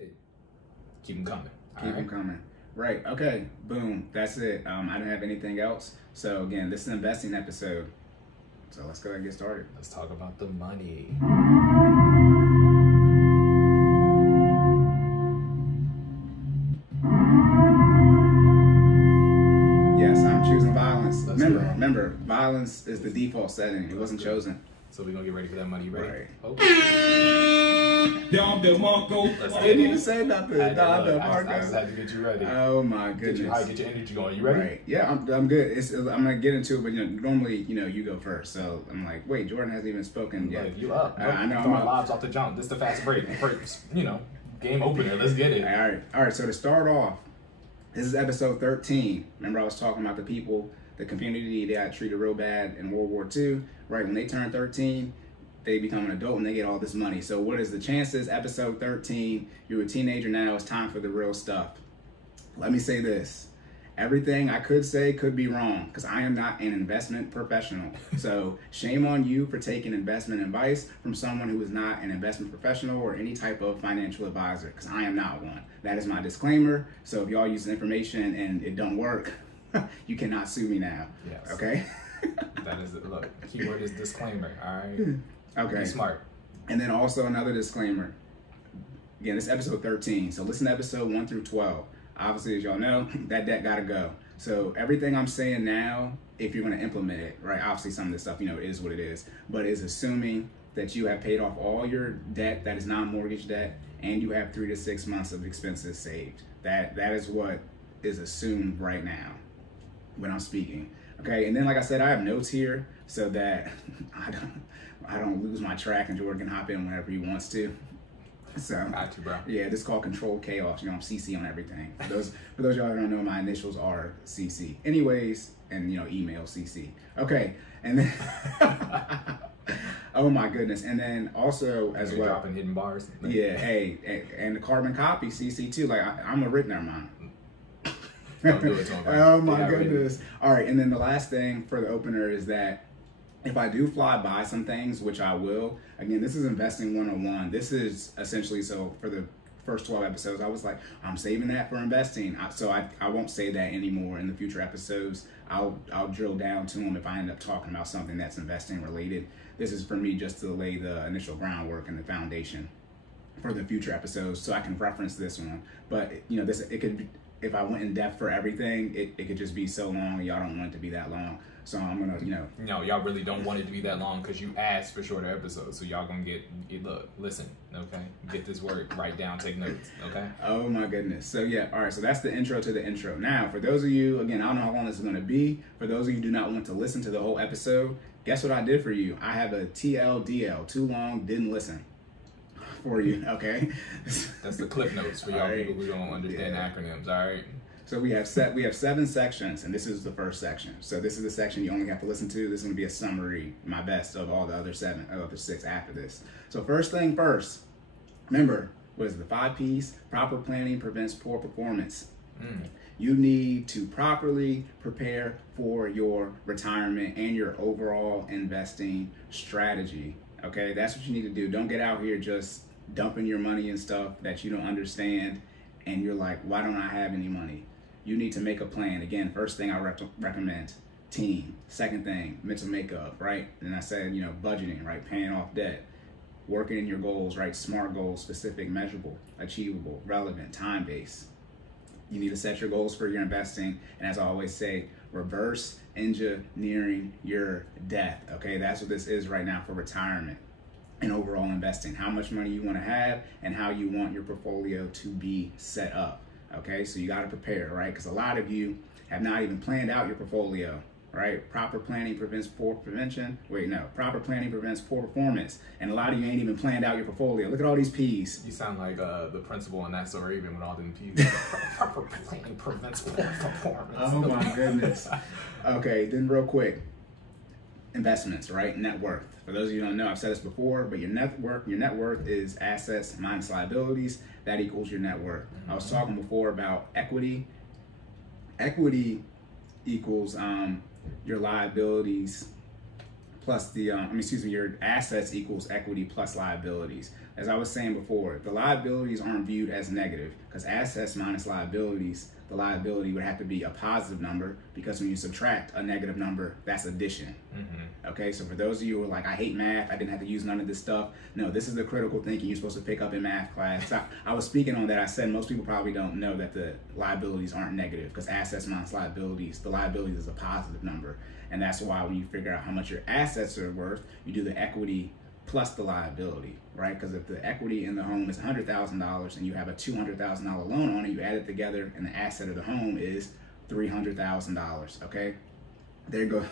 it. Keep them coming. Keep them coming. Right. Okay. Boom. That's it. I don't have anything else. So again, this is an investing episode. So let's go ahead and get started. Let's talk about the money. Yes, I'm choosing violence. Remember, violence is the default setting. It wasn't chosen. So we're gonna get ready for that money. You ready? Right. Okay. I didn't even say nothing. I just had to get you ready. Oh my goodness. Get your energy going. You ready? Right. Yeah, I'm good. I'm gonna get into it, but normally, you go first. So I'm like, wait, Jordan hasn't even spoken yet. You up? I know. My lives off the jump. This is the fast break. Game opener. Let's get it. All right. So to start off, this is episode 13. Remember, I was talking about the people, the community that got treated real bad in World War II. Right when they turn 13. They become an adult and they get all this money. So what is the chances? Episode 13, you're a teenager now, it's time for the real stuff. Let me say this. Everything I could say could be wrong because I am not an investment professional. So shame on you for taking investment advice from someone who is not an investment professional or any type of financial advisor because I am not one. That is my disclaimer. So if y'all use the information and it don't work, you cannot sue me now. Yes. Okay? That is it. Look, keyword is disclaimer, all right? Okay. Be smart. And then also another disclaimer. Again, this is episode 13. So listen to episode 1 through 12. Obviously, as y'all know, that debt got to go. So everything I'm saying now, if you're going to implement it, right? Obviously, some of this stuff, it is what it is. But it's assuming that you have paid off all your debt that is non-mortgage debt and you have 3 to 6 months of expenses saved. That is what is assumed right now when I'm speaking. Okay, and then like I said, I have notes here so that I don't lose my track and Jordan can hop in whenever he wants to. So got you, bro. Yeah, this is called controlled chaos. I'm CC on everything. For those of y'all that don't know, my initials are CC. Anyways, and email CC. Okay, and then oh my goodness, and then also as well dropping hidden bars. Yeah, hey, and the carbon copy CC too. Like I'm a written man. Don't do it to him, oh my goodness. Ready. All right, and then the last thing for the opener is that if I do fly by some things, which I will, again, this is investing 101. This is essentially, so for the first 12 episodes, I was like, I'm saving that for investing. So I won't say that anymore in the future episodes. I'll drill down to them if I end up talking about something that's investing related. This is for me just to lay the initial groundwork and the foundation for the future episodes so I can reference this one. But, it could be, if I went in depth for everything, it could just be so long and y'all don't want it to be that long. So I'm gonna, No, y'all really don't want it to be that long because you asked for shorter episodes. So y'all gonna listen, okay? Get this word, write down, take notes, okay? Oh my goodness. So yeah, all right, so that's the intro to the intro. Now, for those of you, again, I don't know how long this is gonna be. For those of you who do not want to listen to the whole episode, guess what I did for you? I have a TLDL, too long, didn't listen. For you, okay? That's the clip notes for y'all people who don't understand acronyms, all right? So we have 7 sections, and this is the first section. So this is the section you only have to listen to. This is going to be a summary, my best, of all the other 6 after this. So first thing first, remember, what is it, the 5 P's? Proper planning prevents poor performance. You need to properly prepare for your retirement and your overall investing strategy. Okay, that's what you need to do. Don't get out here just dumping your money in stuff that you don't understand and you're like, why don't I have any money? You need to make a plan. Again, first thing I recommend, team. Second thing, mental makeup, right? And I said, budgeting, right? Paying off debt. Working in your goals, right? SMART goals, specific, measurable, achievable, relevant, time-based. You need to set your goals for your investing. And as I always say, reverse engineering your death. Okay, that's what this is right now for retirement and overall investing. How much money you want to have and how you want your portfolio to be set up. Okay, so you got to prepare, right? Because a lot of you have not even planned out your portfolio, right? Proper planning prevents poor prevention. Proper planning prevents poor performance. And a lot of you ain't even planned out your portfolio. Look at all these P's. You sound like the principal in That's So Raven with all them P's. Proper planning prevents poor performance. Oh my goodness. Okay, then real quick, investments, right? Net worth. For those of you who don't know, I've said this before, but your net worth is assets minus liabilities. That equals your net worth. I was talking before about equity. Equity equals your liabilities plus the, your assets equals equity plus liabilities. As I was saying before, the liabilities aren't viewed as negative because assets minus liabilities, the liability would have to be a positive number because when you subtract a negative number, that's addition. Okay, so for those of you who are like, I hate math, I didn't have to use none of this stuff. No, this is the critical thinking you're supposed to pick up in math class. I was speaking on that. I said most people probably don't know that the liabilities aren't negative because assets minus liabilities, the liabilities is a positive number. And that's why when you figure out how much your assets are worth, you do the equity plus the liability, right? Because if the equity in the home is $100,000 and you have a $200,000 loan on it, you add it together and the asset of the home is $300,000, okay? There you go.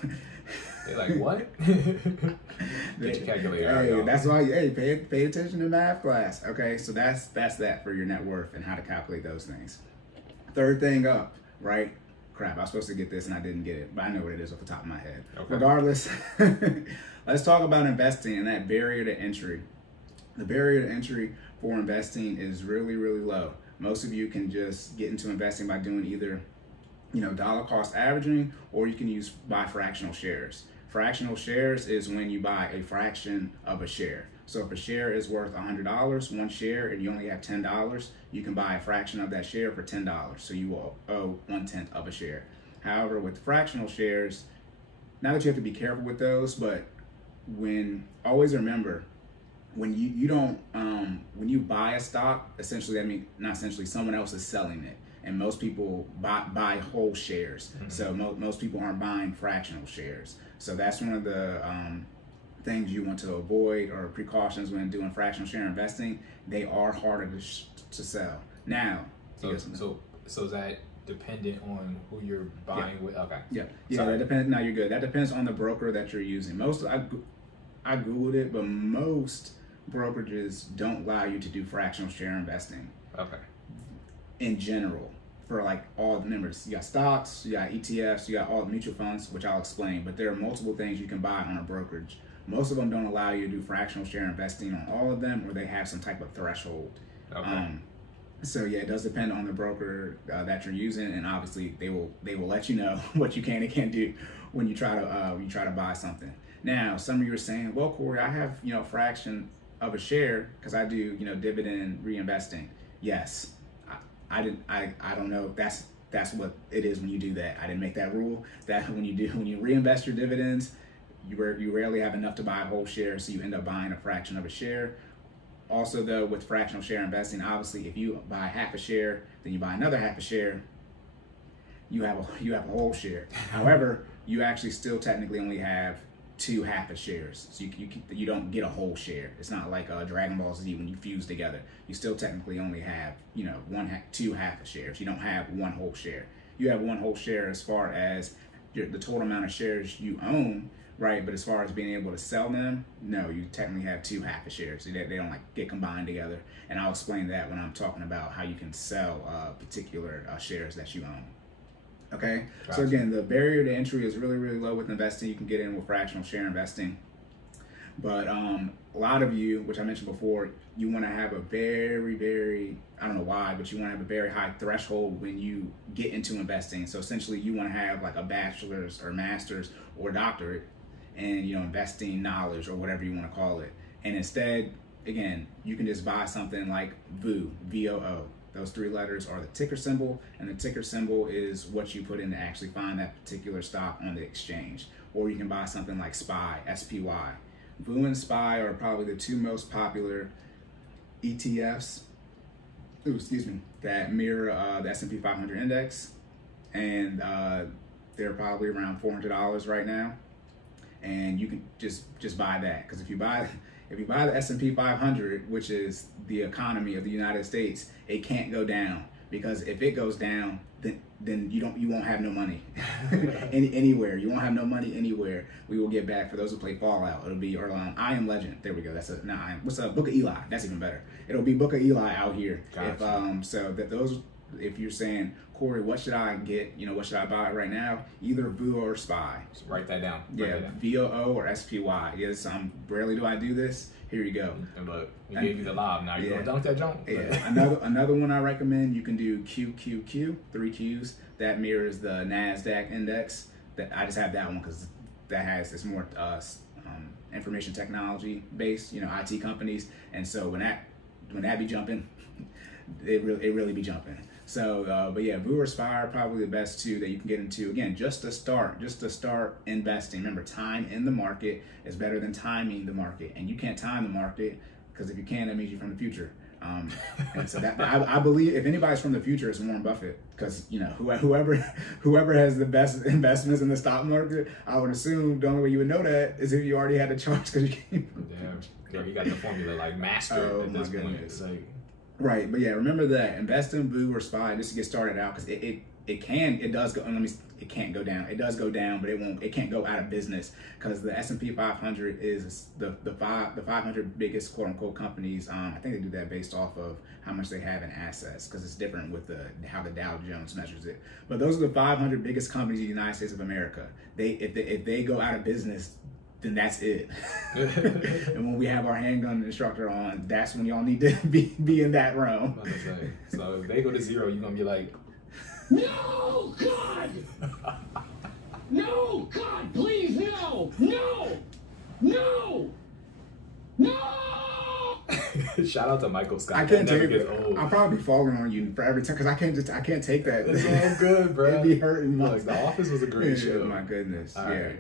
They're like, what? Get your calculator out, Hey, that's why, pay attention to math class, okay? So that's that for your net worth and how to calculate those things. Third thing up, right? Crap, I was supposed to get this and I didn't get it, but I know what it is off the top of my head. Okay. Regardless, let's talk about investing and that barrier to entry. The barrier to entry for investing is really, really low. Most of you can just get into investing by doing either, dollar cost averaging, or you can buy fractional shares. Fractional shares is when you buy a fraction of a share. So if a share is worth $100, one share, and you only have $10, you can buy a fraction of that share for $10. So you will owe 1/10 of a share. However, with fractional shares, not that you have to be careful with those, but always remember, when when you buy a stock, essentially, someone else is selling it. And most people buy whole shares. So most people aren't buying fractional shares. So that's one of the things you want to avoid, or precautions when doing fractional share investing. They are harder to sell. Now, so is that dependent on who you're buying with? Okay. Yeah. That depends. Now you're good. That depends on the broker that you're using. I Googled it, but most brokerages don't allow you to do fractional share investing. Okay. In general, for like all the members, you got stocks, you got ETFs, you got all the mutual funds, which I'll explain. But there are multiple things you can buy on a brokerage. Most of them don't allow you to do fractional share investing on all of them, or they have some type of threshold. Okay. So yeah, it does depend on the broker that you're using, and obviously they will let you know what you can and can't do when you try to buy something. Now, some of you are saying, well, Corey, I have fraction of a share because I do dividend reinvesting. Yes, I don't know if that's what it is when you do that. I didn't make that rule. That when you reinvest your dividends, you rarely have enough to buy a whole share, so you end up buying a fraction of a share. Also, though, with fractional share investing, obviously, if you buy half a share, then you buy another half a share, you have a whole share. However, you actually still technically only have two half a shares, so you don't get a whole share. It's not like Dragon Ball Z when you fuse together. You still technically only have two half a shares. You don't have one whole share. You have one whole share as far as the total amount of shares you own, right? But as far as being able to sell them, no, you technically have two half a shares. So they don't get combined together. And I'll explain that when I'm talking about how you can sell particular shares that you own. Okay, gotcha. So again, the barrier to entry is really, really low with investing. You can get in with fractional share investing. But a lot of you, which I mentioned before, you want to have a very, very, I don't know why, but you want to have a very high threshold when you get into investing. So essentially you want to have like a bachelor's or master's or doctorate in investing knowledge or whatever you want to call it. And instead, again, you can just buy something like VOO, VOO. Those three letters are the ticker symbol, and the ticker symbol is what you put in to actually find that particular stock on the exchange. Or you can buy something like SPY, SPY. VOO and SPY are probably the two most popular ETFs, that mirror the S&P 500 index, and they're probably around $400 right now. And you can just buy that, because if you buy the S&P 500, which is the economy of the United States, it can't go down, because if it goes down, then you won't have no money anywhere. You won't have no money anywhere. We will get back, for those who play Fallout, it'll be I Am Legend. There we go. That's what's up? Book of Eli. That's even better. It'll be Book of Eli out here. Gotcha. If you're saying, Corey, what should I get? What should I buy right now? Either VOO or SPY. Just write that down. VOO or SPY. Yes, rarely do I do this. Here you go. And look, we gave you the lob. Now you're gonna dunk that junk. Yeah. Another one I recommend. You can do QQQ, 3 Qs. That mirrors the NASDAQ index. That I just have that one because it's more information technology based, IT companies. And so when that be jumping, it really be jumping. So, but yeah, Boo or Spire are probably the best two that you can get into. Again, just to start investing. Remember, time in the market is better than timing the market. And you can't time the market, because if you can, that means you're from the future. And so that I believe if anybody's from the future, it's Warren Buffett, because whoever has the best investments in the stock market, I would assume the only way you would know that is if you already had the charts, because you came. Damn, you got the formula like mastered at this point. It's like, right, but yeah, remember that invest in Boo or Spy just to get started out, because it can't go down. It does go down, but it can't go out of business, because the S&P 500 is the 500 biggest quote unquote companies. I think they do that based off of how much they have in assets, because it's different with how the Dow Jones measures it. But those are the 500 biggest companies in the United States of America. If they go out of business, then that's it. And when we have our handgun instructor on, that's when y'all need to be in that realm. So if they go to zero, you're gonna be like, no, God! No, God, please, no! No! No! No! Shout out to Michael Scott. I can't take it. I'll probably be falling on you for every time, because I can't take that. It's all good, bro. It'd be hurting. Look, The Office was a great show. My goodness. All yeah. Right.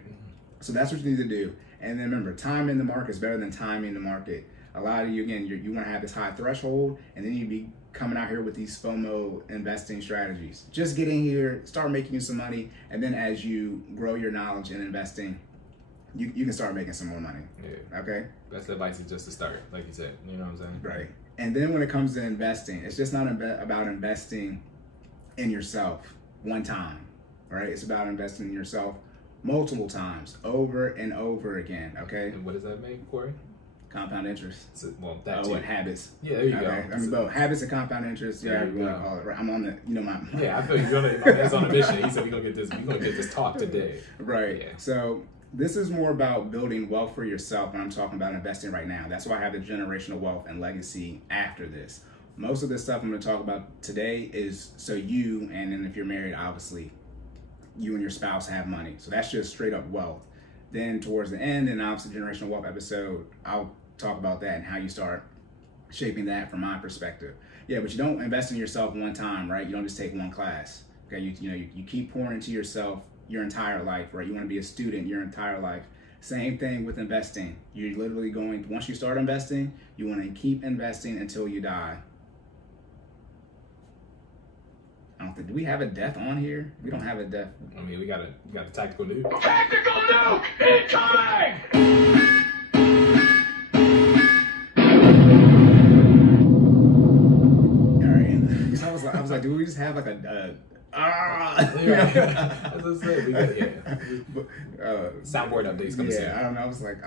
So that's what you need to do. And then remember, time in the market is better than timing the market. A lot of you, again, you want to have this high threshold, and then you be coming out here with these FOMO investing strategies. Just get in here, start making you some money, and then as you grow your knowledge in investing, you can start making some more money. Yeah. Okay? Best advice is just to start, like you said. You know what I'm saying? Right. And then when it comes to investing, it's just not about investing in yourself one time, right? It's about investing in yourself multiple times, over and over again, okay? And what does that mean, Cory? Compound interest. So, well, that too. What, habits? Yeah, there you go. I mean, both habits and compound interest. Yeah, you want to call it. Right. I'm on the, my. Yeah, I feel you're on a mission. He said we're gonna get this talk today. Right. Yeah. So this is more about building wealth for yourself when I'm talking about investing right now. That's why I have the generational wealth and legacy after this. Most of the stuff I'm going to talk about today is so you, and then if you're married, obviously, you and your spouse have money. So that's just straight up wealth. Then towards the end, and obviously generational wealth episode, I'll talk about that and how you start shaping that from my perspective. Yeah, but you don't invest in yourself one time, right? You don't just take one class. Okay, you keep pouring into yourself your entire life, right? You want to be a student your entire life. Same thing with investing. You're literally once you start investing, you want to keep investing until you die. I don't think, do we have a death on here? We don't have a death. I mean, we got the tactical nuke. Tactical nuke incoming! All right. So I was like, do we just have like soundboard updates coming soon. I don't know. I was like,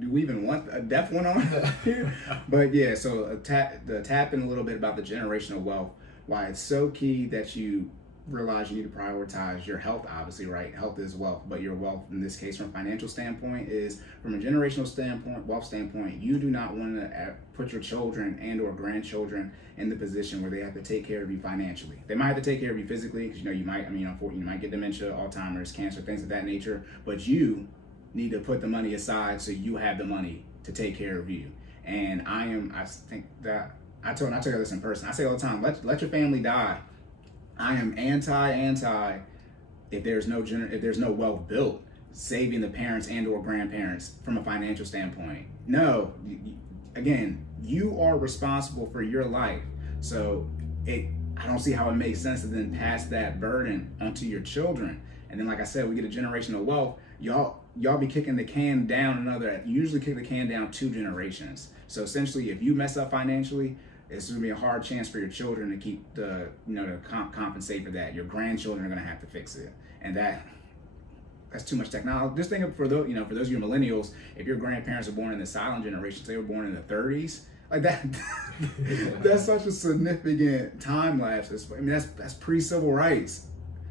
do we even want a deaf one on here? But yeah, so tap in a little bit about the generational wealth. Why it's so key that you realize you need to prioritize your health, obviously, right? Health is wealth, but your wealth in this case from a financial standpoint is from a generational standpoint, wealth standpoint, you do not want to put your children and or grandchildren in the position where they have to take care of you financially. They might have to take care of you physically, because you might get dementia, Alzheimer's, cancer, things of that nature, but you need to put the money aside so you have the money to take care of you. And I think that I tell you this in person. I say all the time, let your family die. I am anti if there's no wealth built, saving the parents and or grandparents from a financial standpoint. No, again, you are responsible for your life. So I don't see how it makes sense to then pass that burden onto your children. And then, like I said, we get a generational wealth. Y'all be kicking the can down you usually kick the can down 2 generations. So essentially, if you mess up financially, it's going to be a hard chance for your children to keep to compensate for that. Your grandchildren are going to have to fix it, and that's too much technology. Just think of for those of you millennials, if your grandparents were born in the silent generation, they were born in the 30s, like that. That's such a significant time lapse. That's pre-civil rights.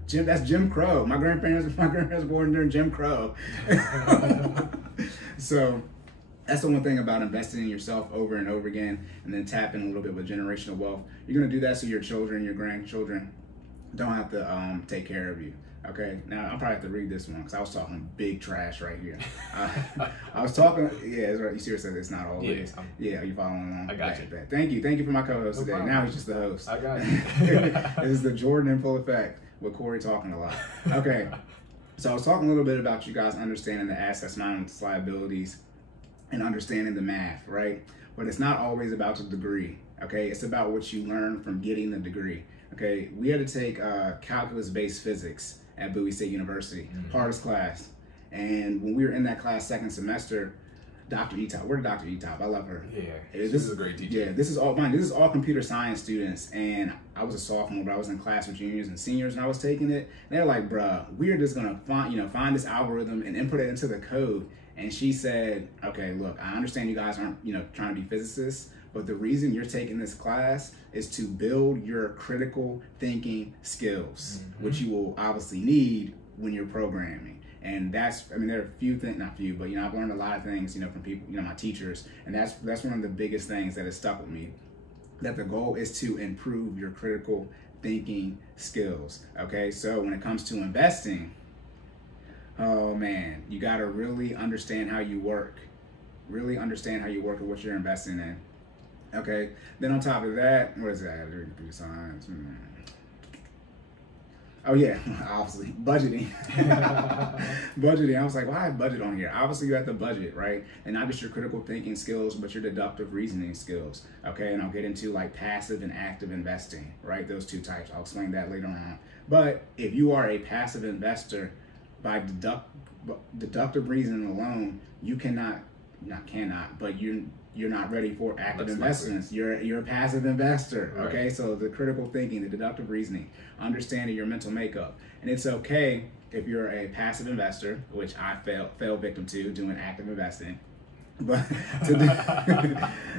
That's Jim Crow. My grandparents were born during Jim Crow. So that's the one thing about investing in yourself over and over again, and then tapping a little bit with generational wealth. You're going to do that so your children, your grandchildren don't have to take care of you. Okay, now I'll probably have to read this one because I was talking big trash right here. I was talking, yeah, it's right. You see what it says? It's not always. Yeah, are you following along? I got you. Thank you for my co-host No today. problem. Now he's just the host. I got you. This is the Jordan in full effect with Cory talking a lot. Okay, so I was talking a little bit about you guys understanding the assets, minus liabilities, and understanding the math, right? But it's not always about the degree. Okay, it's about what you learn from getting the degree. Okay, we had to take calculus-based physics at Bowie State University, hardest class. And when we were in that class second semester, Dr. Etop, where's Dr. Etop? I love her. Yeah, This is a great teacher. Yeah, this is all computer science students, and I was a sophomore, but I was in class with juniors and seniors, and I was taking it. And they're like, "Bruh, we're just gonna find this algorithm and input it into the code." And she said, "Okay, look, I understand you guys aren't trying to be physicists, but the reason you're taking this class is to build your critical thinking skills, which you will obviously need when you're programming." And that's, I mean, there are a few things, not few, but I've learned a lot of things, from people, my teachers, and that's one of the biggest things that has stuck with me. That the goal is to improve your critical thinking skills. Okay, so when it comes to investing, oh man, you got to really understand how you work. Really understand how you work and what you're investing in. Okay, then on top of that, what is that? Computer science. Oh yeah, obviously budgeting. Budgeting. I was like, why budget on here? Obviously you have to budget, right? And not just your critical thinking skills, but your deductive reasoning skills. Okay, and I'll get into like passive and active investing, right? Those two types. I'll explain that later on. But if you are a passive investor, by deductive reasoning alone, you but you're not ready for active investments. You're a passive investor. Right. Okay, so the critical thinking, the deductive reasoning, understanding your mental makeup, and it's okay if you're a passive investor, which I fell victim to doing active investing, but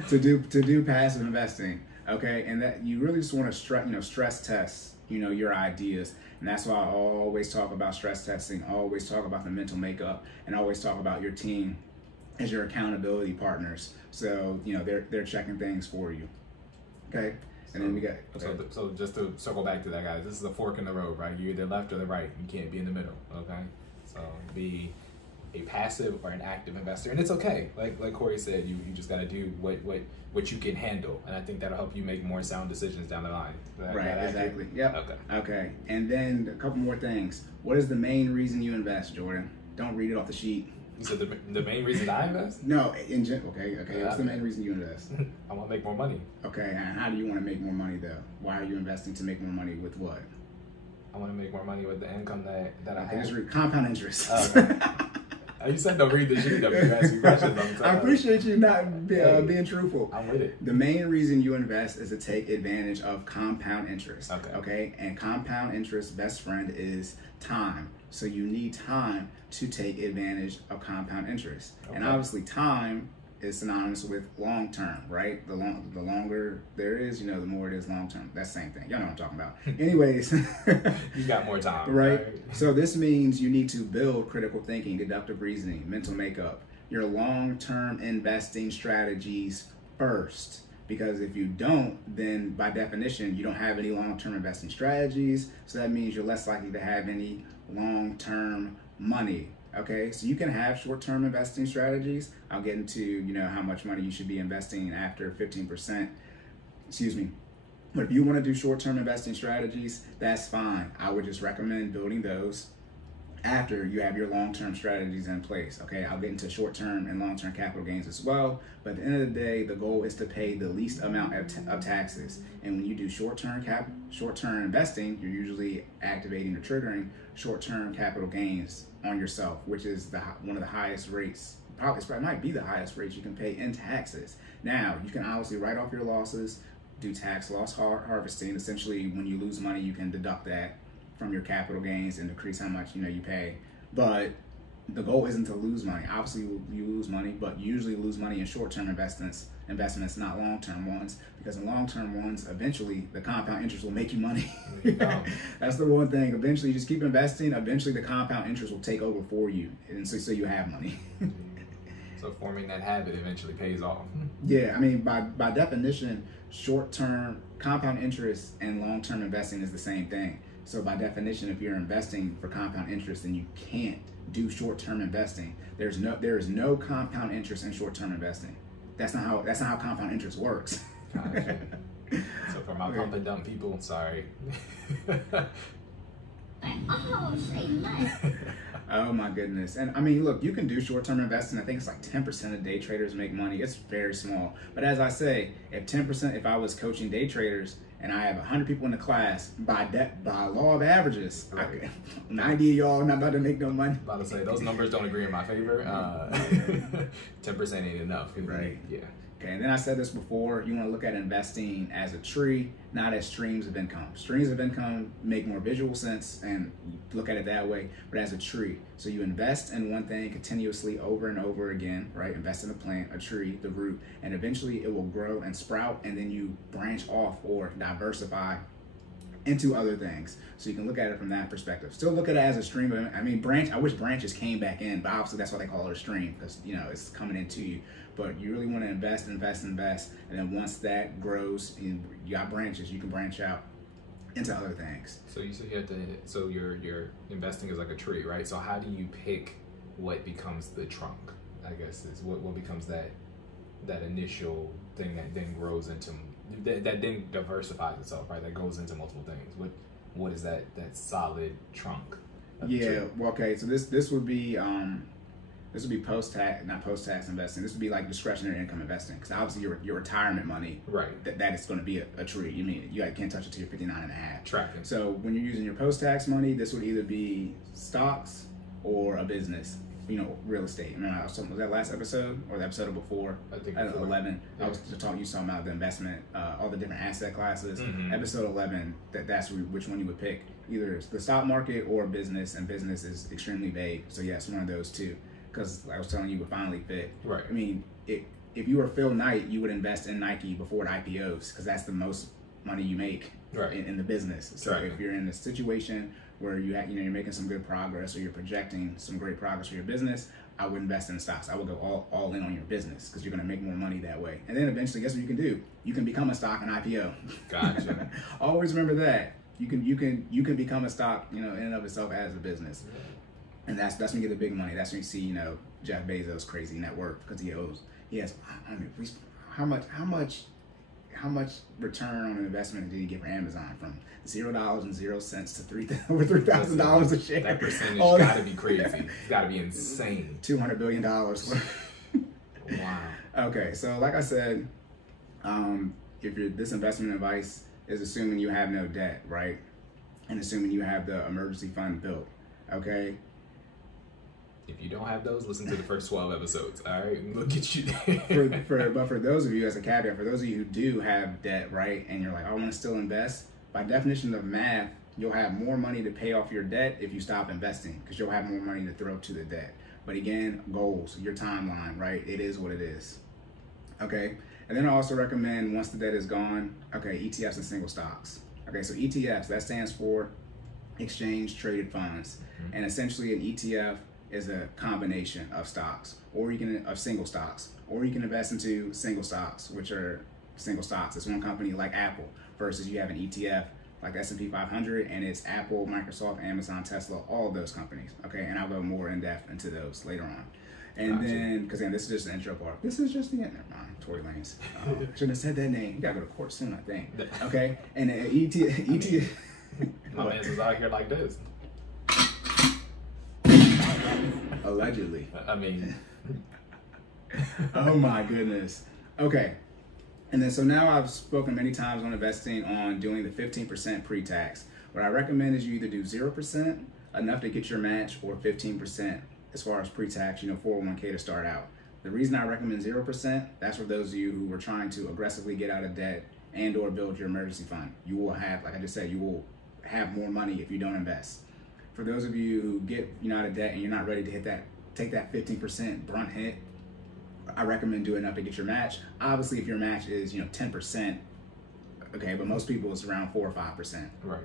to do passive investing. Okay, and that you really just want to stress test your ideas. And that's why I always talk about stress testing, always talk about the mental makeup, and always talk about your team as your accountability partners. So, they're checking things for you. Okay? And then we got... Okay. So just to circle back to that, guys, this is a fork in the road, right? You're either left or the right. You can't be in the middle, okay? So be a passive or an active investor. And it's okay. Like Cory said, you just got to do what you can handle. And I think that'll help you make more sound decisions down the line. Right, exactly. Yep. Okay. And then a couple more things. What is the main reason you invest, Jordan? Don't read it off the sheet. You said the main reason I invest? No, in general. Okay. What's the main reason you invest? I want to make more money. Okay, and how do you want to make more money though? Why are you investing to make more money with what? I want to make more money with the income that I have. Just read compound interest. Okay. You said don't read the sheet. You asked me questions. I appreciate you not being truthful. I'm with it. The main reason you invest is to take advantage of compound interest. Okay. And compound interest best friend is time. So you need time to take advantage of compound interest. Okay. And obviously time is synonymous with long term, right? The longer there is, the more it is long term. That's the same thing. Y'all know what I'm talking about. Anyways. You got more time. Right? So this means you need to build critical thinking, deductive reasoning, mental makeup, your long-term investing strategies first. Because if you don't, then by definition, you don't have any long-term investing strategies. So that means you're less likely to have any long-term money. Okay, so you can have short-term investing strategies. I'll get into, how much money you should be investing after 15%. Excuse me. But if you want to do short-term investing strategies, that's fine. I would just recommend building those after you have your long-term strategies in place. Okay, I'll get into short-term and long-term capital gains as well. But at the end of the day, the goal is to pay the least amount of taxes. And when you do short-term investing, you're usually activating or triggering short-term capital gains on yourself, which is one of the highest rates. Probably might be the highest rates you can pay in taxes. Now, you can obviously write off your losses, do tax loss harvesting. Essentially, when you lose money, you can deduct that from your capital gains and decrease how much you pay. But the goal isn't to lose money. Obviously, you lose money, but you usually lose money in short-term investments, not long-term ones, because in long-term ones, eventually the compound interest will make you money. That's the one thing. Eventually, you just keep investing. Eventually, the compound interest will take over for you, and so you have money. So forming that habit eventually pays off. Yeah, I mean, by definition, short-term compound interest and long-term investing is the same thing. So by definition, if you're investing for compound interest, then you can't do short-term investing. There is no compound interest in short-term investing. That's not how compound interest works. Gotcha. So for my pump and dump people, sorry. Oh my goodness. And I mean, look, you can do short-term investing. I think it's like 10% of day traders make money. It's very small. But as I say, if I was coaching day traders and I have 100 people in the class, by law of averages, right. 90 of y'all not about to make no money. About to say, those numbers don't agree in my favor. 10% ain't enough. Right. Yeah. Okay, and then I said this before, you want to look at investing as a tree, not as streams of income. Streams of income make more visual sense and look at it that way, but as a tree. So you invest in one thing continuously over and over again, right? Invest in a plant, a tree, the root, and eventually it will grow and sprout, and then you branch off or diversify into other things. So you can look at it from that perspective. Still look at it as a stream of, I wish branches came back in, but obviously that's why they call it a stream, because it's coming into you. But you really want to invest, and then once that grows, you got branches, you can branch out into other things. So you said you have to. So your investing is like a tree, right? So how do you pick what becomes the trunk? I guess is what becomes that initial thing that then grows into that then diversifies itself, right? That goes into multiple things. What is that solid trunk? Yeah. Well, okay. So this would be. This would be not post-tax investing. This would be like discretionary income investing, because obviously your retirement money, right? That is going to be a tree. You mean you can't touch it till you're 59 and a half. Tracking. So when you're using your post-tax money, this would either be stocks or a business. Real estate. Remember, was that last episode or the episode before? I think 11. Yeah. I was talking about the investment, all the different asset classes. Mm-hmm. Episode 11. That's which one you would pick. Either the stock market or business, and business is extremely vague. So yes, one of those two. Because I was telling you with FinallyFit, right? I mean, if you were Phil Knight, you would invest in Nike before it IPOs, because that's the most money you make in the business. So right. If you're in a situation where you're making some good progress, or you're projecting some great progress for your business, I would invest in stocks. I would go all in on your business, because you're going to make more money that way. And then eventually, guess what you can do? You can become a stock and IPO. Gotcha. Always remember that you can become a stock, in and of itself as a business. Yeah. And that's when you get the big money. That's when you see, Jeff Bezos' crazy net worth, because he has how much return on an investment did he get for Amazon, from $0.00 to over $3,000 a share? That percentage got to be crazy. It's got to be insane. $200 billion. Wow. Okay, so like I said, this investment advice is assuming you have no debt, right? And assuming you have the emergency fund built. Okay. If you don't have those, listen to the first 12 episodes. All right, we'll get you there. But for those of you, as a caveat, for those of you who do have debt, right, and you're like, I want to still invest, by definition of math, you'll have more money to pay off your debt if you stop investing, because you'll have more money to throw to the debt. But again, goals, your timeline, right? It is what it is. Okay. And then I also recommend, once the debt is gone, ETFs and single stocks. Okay, so ETFs, that stands for exchange traded funds. Mm-hmm. And essentially an ETF is a combination of stocks, of single stocks, or you can invest into single stocks, which are single stocks. It's one company like Apple, versus you have an ETF like S&P 500, and it's Apple, Microsoft, Amazon, Tesla, all of those companies. Okay, and I'll go more in depth into those later on. And then, because this is just the intro part. This is just the end. Never mind, Tory Lanez. Shouldn't have said that name. You gotta go to court soon, I think. Okay, and ETF. My man's is out here like this. Allegedly. I mean. Oh my goodness. Okay. And then, so now I've spoken many times on investing, on doing the 15% pre-tax. What I recommend is you either do 0%, enough to get your match, or 15% as far as pre-tax, 401k to start out. The reason I recommend 0%, that's for those of you who are trying to aggressively get out of debt and or build your emergency fund. You will have, like I just said, you will have more money if you don't invest. For those of you who get out of debt and you're not ready to take that 15% brunt hit, I recommend doing enough to get your match. Obviously, if your match is 10%, okay, but most people it's around 4 or 5%. Right.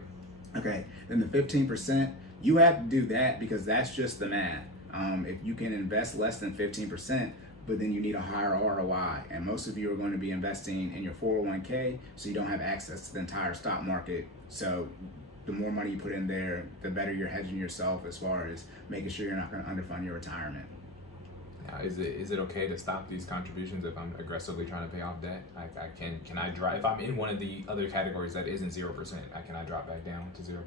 Okay, then the 15%, you have to do that because that's just the math. If you can invest less than 15%, but then you need a higher ROI, and most of you are going to be investing in your 401k, so you don't have access to the entire stock market. So the more money you put in there, the better you're hedging yourself as far as making sure you're not going to underfund your retirement. Now, is it okay to stop these contributions if I'm aggressively trying to pay off debt? Can I drive, if I'm in one of the other categories that isn't 0%, can I drop back down to 0%?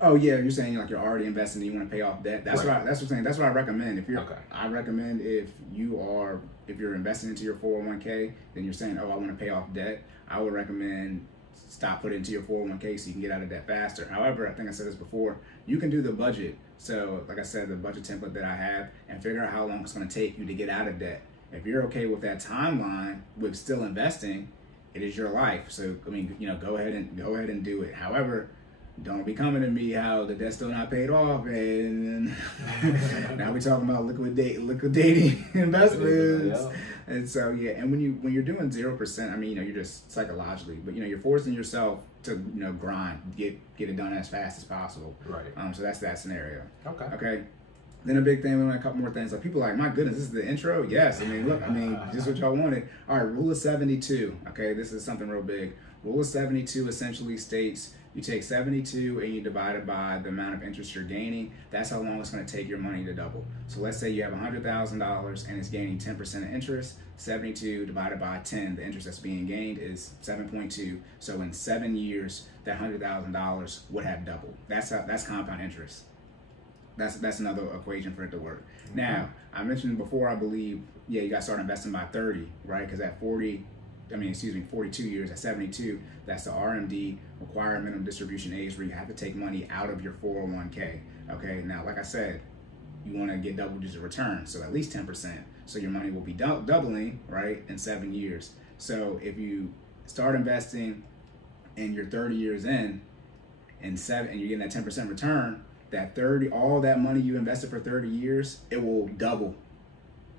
Oh yeah, you're saying like you're already investing and you want to pay off debt. That's right. what that's what I'm saying. That's what I recommend. If you're, okay. I recommend if you're investing into your 401k, then you're saying, oh, I want to pay off debt. I would recommend stop putting into your 401k so you can get out of debt faster. However, I think I said this before, you can do the budget. So like I said, the budget template that I have, and figure out how long it's going to take you to get out of debt. If you're okay with that timeline with still investing, it is your life. So I mean, go ahead and do it. However, don't be coming to me how the debt's still not paid off, and now we're talking about liquidating investments. And so yeah, and when you're doing 0%, I mean, you're just psychologically, but you're forcing yourself to grind, get it done as fast as possible. Right. So that's that scenario. Okay. Then a big thing, a couple more things. Like people are like, my goodness, this is the intro? Yes. I mean, look, just what y'all wanted. All right, rule of 72. Okay, this is something real big. Rule of 72 essentially states you take 72 and you divide it by the amount of interest you're gaining. That's how long it's going to take your money to double. So let's say you have $100,000 and it's gaining 10% of interest. 72 divided by 10, the interest that's being gained is 7.2. So in 7 years, that $100,000 would have doubled. That's compound interest. That's another equation for it to work. Mm-hmm. Now, I mentioned before, I believe, you got to start investing by 30, right? Because at 42 years, at 72, that's the RMD, required minimum distribution age, where you have to take money out of your 401k. Okay, now, like I said, you want to get double-digit return, so at least 10%. So your money will be doubling, right, in 7 years. So if you start investing and you're 30 years in, and you're getting that 10% return, all that money you invested for 30 years, it will double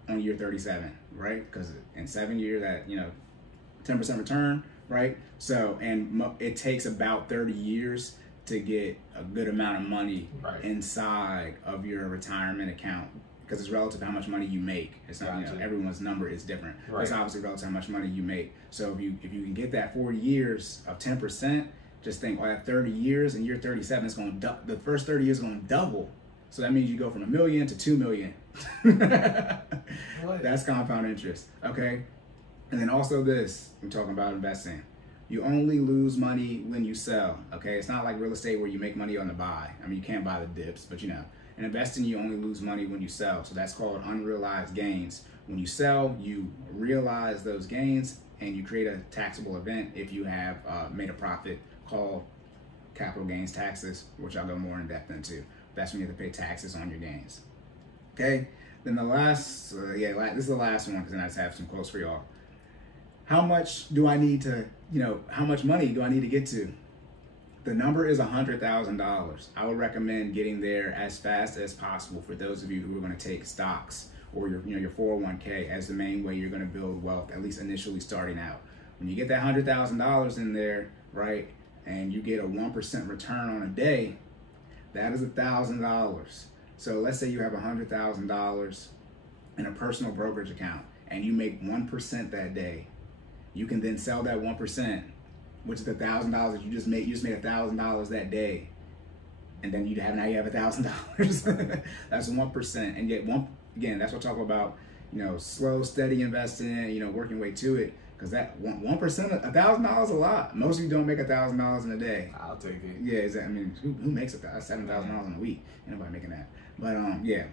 on year 37, right? Because in 7 years, that 10% return, right? So, and it takes about 30 years to get a good amount of money inside of your retirement account, because it's relative to how much money you make. It's not, everyone's number is different. Right. It's obviously relative to how much money you make. So if you can get that 40 years of 10%, just think, at 30 years, in year 37, it's going to the first 30 years is going to double. So that means you go from $1 million to $2 million. That's compound interest, okay? And then also this, I'm talking about investing. You only lose money when you sell, okay? It's not like real estate where you make money on the buy. I mean, you can't buy the dips, but in investing, you only lose money when you sell. So that's called unrealized gains. When you sell, you realize those gains and you create a taxable event if you have made a profit, called capital gains taxes, which I'll go more in depth into. That's when you have to pay taxes on your gains. Okay, then the last, this is the last one, because then I just have some quotes for y'all. How much do I need to, how much money do I need to get to? The number is $100,000. I would recommend getting there as fast as possible for those of you who are going to take stocks or your 401k as the main way you're going to build wealth, at least initially starting out. When you get that $100,000 in there, right, and you get a 1% return on a day, that is $1,000. So let's say you have $100,000 in a personal brokerage account and you make 1% that day. You can then sell that 1%, which is the $1,000 that you just made. You just made $1,000 that day, and then now you have $1,000. That's 1%, and yet again, that's what I talk about. Slow, steady investing. Working way to it. Because that 1%, $1,000 is a lot. Most of you don't make $1,000 in a day. I'll take it. Yeah, exactly. I mean, who makes $7,000 in a week? Ain't nobody making that. But yeah.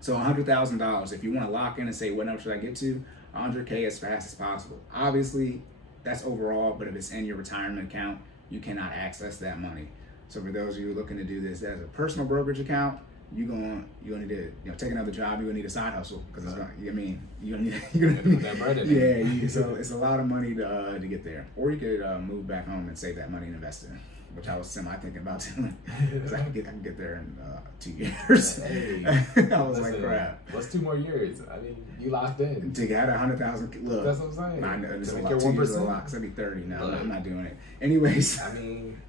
So $100,000. If you want to lock in and say, what number should I get to? 100K as fast as possible. Obviously, that's overall. But if it's in your retirement account, you cannot access that money. So for those of you looking to do this as a personal brokerage account, you're gonna need to take another job. You're gonna need a side hustle, because you're gonna need that bread in. So it's a lot of money to get there. Or you could move back home and save that money and invest in it, which I was thinking about doing, because I can get there in 2 years. Hey, I was like, crap. What's 2 more years? I mean, you locked in. To get 100,000. Look, that's what I'm saying. I know it's a lot. 2 years is a lot, because I'd be 30 now. I'm not doing it. Anyways, I mean,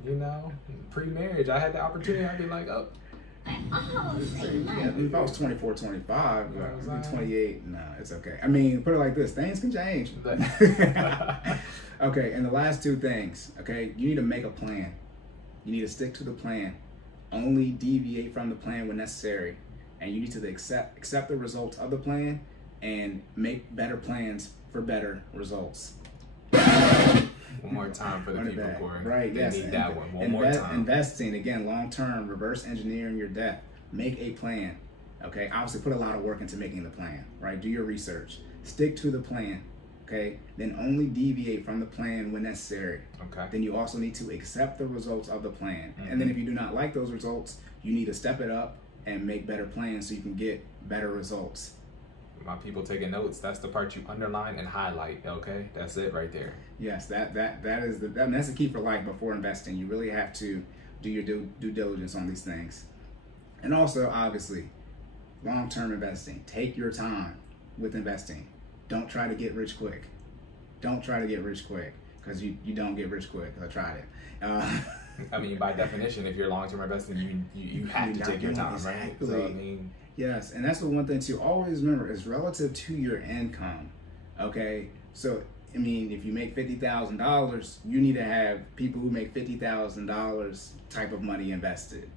pre-marriage, I had the opportunity. I'd be like, oh. If I was 24, 25, 28, no, it's okay. I mean, put it like this, things can change. Okay, and the last 2 things, okay, you need to make a plan. You need to stick to the plan. Only deviate from the plan when necessary. And you need to accept the results of the plan and make better plans for better results. One more time for the people, Cory. Right, yes. They need that one. One more time. Investing, again, long-term, reverse engineering your debt. Make a plan, okay? Obviously, put a lot of work into making the plan, right? Do your research. Stick to the plan, okay? Then only deviate from the plan when necessary. Okay. Then you also need to accept the results of the plan. Mm-hmm. And then if you do not like those results, you need to step it up and make better plans so you can get better results. My people taking notes, that's the part you underline and highlight, okay? That's it right there. Yes, that's the key for life before investing. You really have to do your due diligence on these things. And also, obviously, long-term investing. Take your time with investing. Don't try to get rich quick. Don't try to get rich quick, because you don't get rich quick. I tried it. I mean, by definition, if you're long-term investing, you have to take your time, right? So, I mean, yes, and that's the one thing to always remember is relative to your income. Okay, so I mean, if you make $50,000, you need to have people who make $50,000 type of money invested.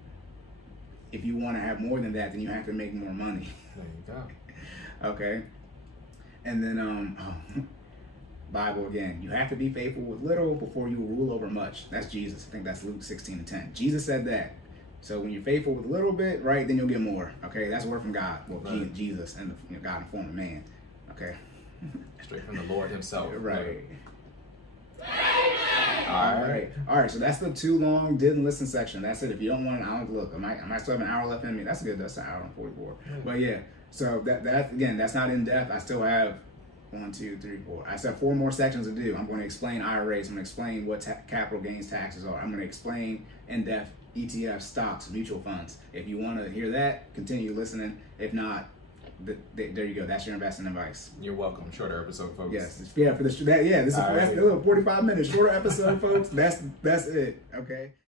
If you want to have more than that, then you have to make more money. there you go. Okay, and then Bible again. You have to be faithful with little before you will rule over much. That's Jesus. I think that's Luke 16:10. Jesus said that. So when you're faithful with a little bit, right, then you'll get more. Okay, that's a word from God. Well, right. Jesus and God in form of man. Okay. Straight from the Lord himself. Right. All right. All right. So that's the too long didn't listen section. That's it. If you don't want an hour, look, I might still have an hour left in me. That's good. That's an hour and 44. Yeah. But yeah. So that again, that's not in depth. I still have 1, 2, 3, 4. I still have 4 more sections to do. I'm going to explain IRAs. I'm going to explain what capital gains taxes are. I'm going to explain in depth ETFs, stocks, mutual funds. If you want to hear that, continue listening. If not, there you go. That's your investing advice. You're welcome. Shorter episode, folks. Yes. Yeah. For this. This is 45 minutes. Shorter episode, folks. That's it. Okay.